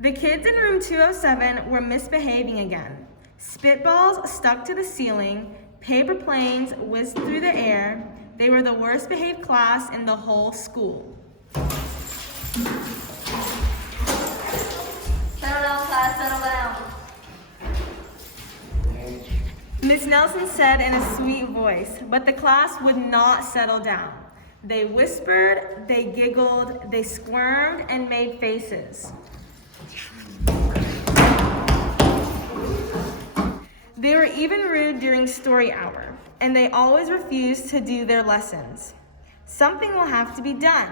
The kids in room 207 were misbehaving again. Spitballs stuck to the ceiling, paper planes whizzed through the air. They were the worst behaved class in the whole school. Settle down, class, settle down. Miss Nelson said in a sweet voice, but the class would not settle down. They whispered, they giggled, they squirmed, and made faces. They were even rude during story hour, and they always refused to do their lessons. Something will have to be done.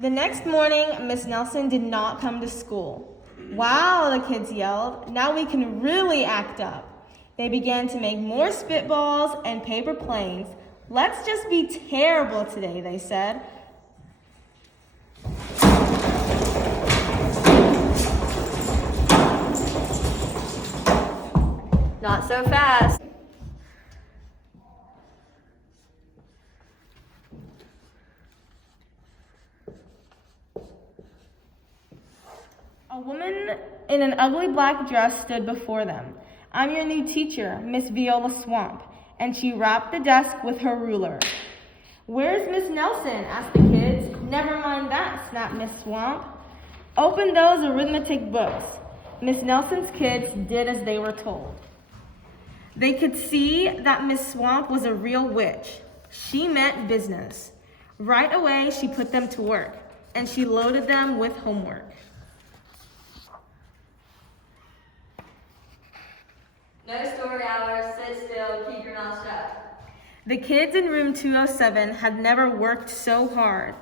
The next morning, Miss Nelson did not come to school. Wow, the kids yelled. Now we can really act up. They began to make more spitballs and paper planes. Let's just be terrible today, they said. Not so fast. A woman in an ugly black dress stood before them. I'm your new teacher, Miss Viola Swamp, and she rapped the desk with her ruler. Where's Miss Nelson? Asked the kids. Never mind that, snapped Miss Swamp. Open those arithmetic books. Miss Nelson's kids did as they were told. They could see that Miss Swamp was a real witch. She meant business. Right away, she put them to work, and she loaded them with homework. No story hours, sit still, keep your mouth shut. The kids in room 207 had never worked so hard.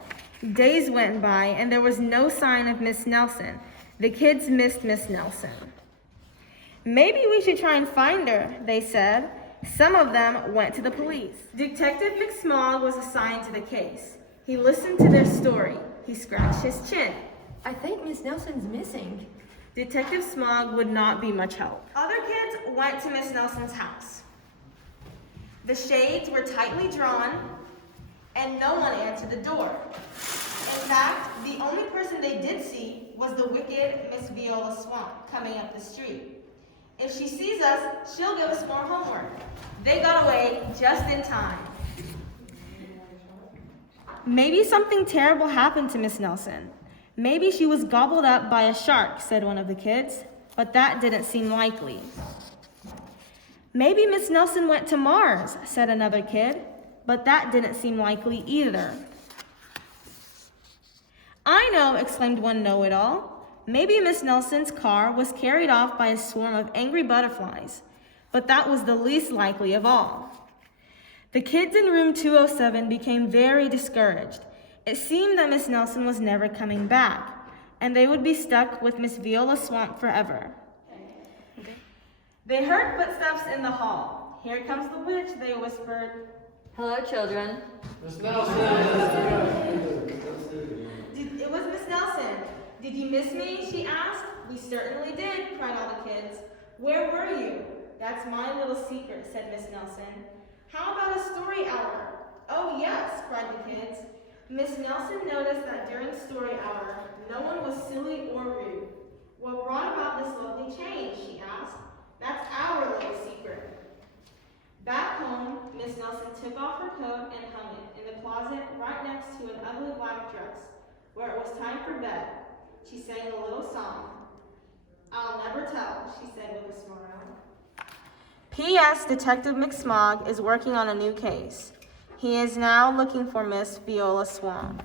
Days went by and there was no sign of Miss Nelson. The kids missed Miss Nelson. Maybe we should try and find her, they said. Some of them went to the police. Detective McSmog was assigned to the case. He listened to their story. He scratched his chin. I think Miss Nelson's missing. Detective Smog would not be much help. Other kids went to Miss Nelson's house. The shades were tightly drawn, and no one answered the door. In fact, the only person they did see was the wicked Miss Viola Swamp coming up the street. If she sees us, she'll give us more homework. They got away just in time. Maybe something terrible happened to Miss Nelson. Maybe she was gobbled up by a shark, said one of the kids, but that didn't seem likely. Maybe Miss Nelson went to Mars, said another kid, but that didn't seem likely either. I know, exclaimed one know-it-all. Maybe Miss Nelson's car was carried off by a swarm of angry butterflies, but that was the least likely of all. The kids in room 207 became very discouraged. It seemed that Miss Nelson was never coming back, and they would be stuck with Miss Viola Swamp forever. Okay. They heard footsteps in the hall. Here comes the witch, they whispered. Hello, children. Miss Nelson! It was Miss Nelson. Did you miss me? She asked. We certainly did, cried all the kids. Where were you? That's my little secret, said Miss Nelson. How about a story hour? Oh yes, cried the kids. Miss Nelson noticed that during story hour, no one was silly or rude. What brought about this lovely change, she asked. That's our little secret. Back home, Miss Nelson took off her coat and hung it in the closet right next to an ugly black dress, where it was time for bed. She sang a little song. I'll never tell, she said with a smile. P.S. Detective McSmog is working on a new case. He is now looking for Miss Viola Swamp.